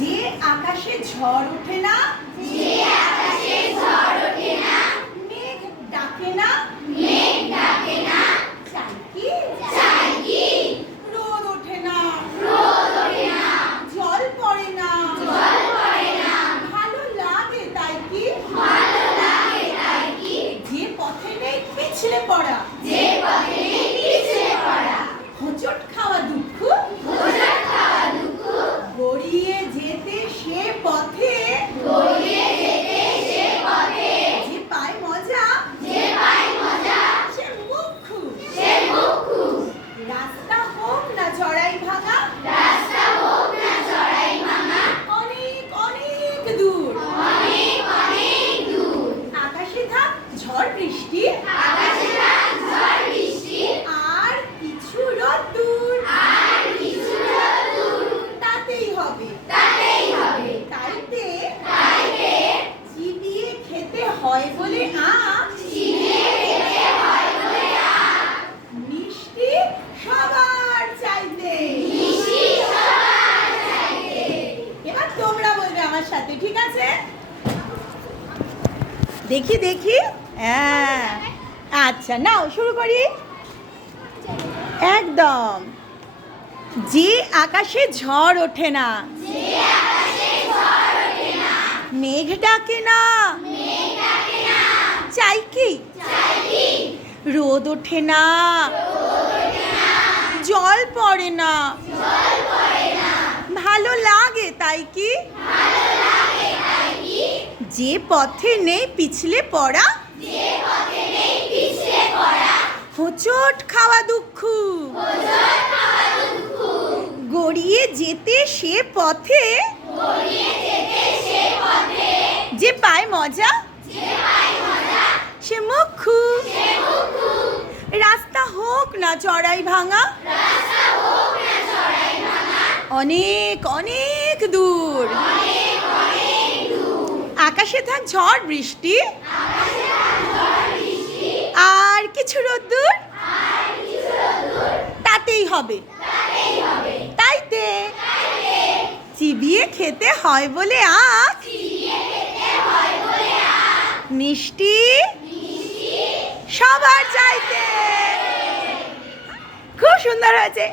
যে আকাশে ঝড় ওঠে না মেঘ ডাকে না চাই কি? রোদ ওঠে না জল পড়ে না ভালো লাগে তাই কি? যে পথে নেই পিছলে পড়া হোঁচট খাওয়া দুঃখ গড়িয়ে যেতে সে পথে যে পায় মজা সে মুখু রাস্তা হোক না চড়াই ভাঙা অনেক অনেক দূর আকাশে থাক ঝড় বৃষ্টি আর কিছু রোদ্দুর তাতেই হবে তাইতে চিবিয়ে খেতে হয় বলে আম মিষ্টি সবার চাইতে এবার তোমরা বলবে আমার ঠিক আছে? দেখি দেখি। হ্যাঁ। আচ্ছা নাও, শুরু করি। একদম। যে আকাশে ঝড় ওঠে না। মেঘ ডাকে না। চাই কি? রোদ ওঠে না। জল পড়ে না। ভালো লাগে, তাই কি? যে পথে নেই পিছলে পড়া, হোঁচট খাওয়া দুঃখ। গড়িয়ে যেতে সে পথে, যে পায় মজা, সে মুখু। রাস্তা হোক না চড়াই ভাঙা, অনেক অনেক দূর। আকাশে থাক ঝড় বৃষ্টি। আর কিছু রোদ্দুর? তাতেই হবে। তাইতে। চিবিয়ে খেতে হয় বলে আখ। মিষ্টি সবার চাইতে। খুব সুন্দর হয়েছে।